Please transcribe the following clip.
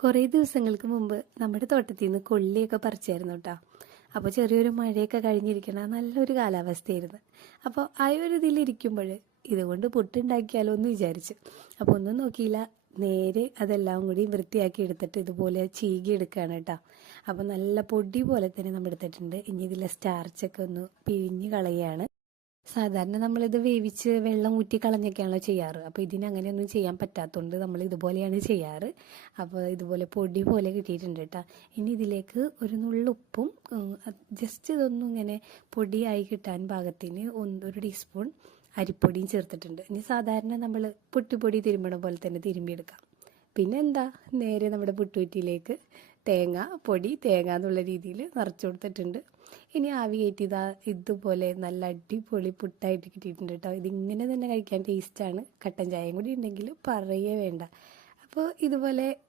കുറേ ദിവസങ്ങൾക്ക് മുമ്പ് നമ്മുടെ തോട്ടത്തിൽ നിന്ന് കൊള്ളിയൊക്കെ പറിച്ചായിരുന്നു കേട്ടോ. അപ്പോൾ ചെറിയൊരു മഴയൊക്കെ കഴിഞ്ഞിരിക്കണ നല്ലൊരു കാലാവസ്ഥയായിരുന്നു. അപ്പോൾ ആ ഒരു ഇതിലിരിക്കുമ്പോൾ ഇതുകൊണ്ട് പുട്ടുണ്ടാക്കിയാലോ എന്ന് വിചാരിച്ചു. അപ്പോൾ ഒന്നും നോക്കിയില്ല, നേരെ അതെല്ലാം കൂടി വൃത്തിയാക്കി എടുത്തിട്ട് ഇതുപോലെ ചീകി എടുക്കുകയാണ് കേട്ടോ. അപ്പോൾ നല്ല പൊടി പോലെ തന്നെ നമ്മൾ എടുത്തിട്ടുണ്ട്. ഇനി ഇതിലെ സ്റ്റാർച്ചൊക്കെ ഒന്ന് പിഴിഞ്ഞ് കളയുകയാണ്. സാധാരണ നമ്മളിത് വേവിച്ച് വെള്ളം ഊറ്റി കളഞ്ഞൊക്കെയാണല്ലോ ചെയ്യാറ്. അപ്പോൾ ഇതിന് അങ്ങനെയൊന്നും ചെയ്യാൻ പറ്റാത്തതുകൊണ്ട് നമ്മൾ ഇതുപോലെയാണ് ചെയ്യാറ്. അപ്പോൾ ഇതുപോലെ പൊടി പോലെ കിട്ടിയിട്ടുണ്ട് കേട്ടോ. ഇനി ഇതിലേക്ക് ഒരു നുള്ളുപ്പും ജസ്റ്റ് ഇതൊന്നും ഇങ്ങനെ പൊടിയായി കിട്ടാൻ പാകത്തിന് ഒരു ടീസ്പൂൺ അരിപ്പൊടിയും ചേർത്തിട്ടുണ്ട്. ഇനി സാധാരണ നമ്മൾ പുട്ടുപൊടി തിരുമ്പണ പോലെ തന്നെ തിരുമ്പിയെടുക്കാം. പിന്നെ എന്താ, നേരെ നമ്മുടെ പുട്ടുകുറ്റിയിലേക്ക് തേങ്ങ എന്നുള്ള രീതിയിൽ നിറച്ചു കൊടുത്തിട്ടുണ്ട്. ഇനി ആവി കയറ്റി ഇതുപോലെ നല്ല അടിപൊളി പുട്ടായിട്ട് കിട്ടിയിട്ടുണ്ട് കേട്ടോ. ഇതിങ്ങനെ തന്നെ കഴിക്കാൻ ടേസ്റ്റാണ്. കട്ടൻ ചായയും കൂടി ഉണ്ടെങ്കിൽ പറയേ വേണ്ട. അപ്പോൾ ഇതുപോലെ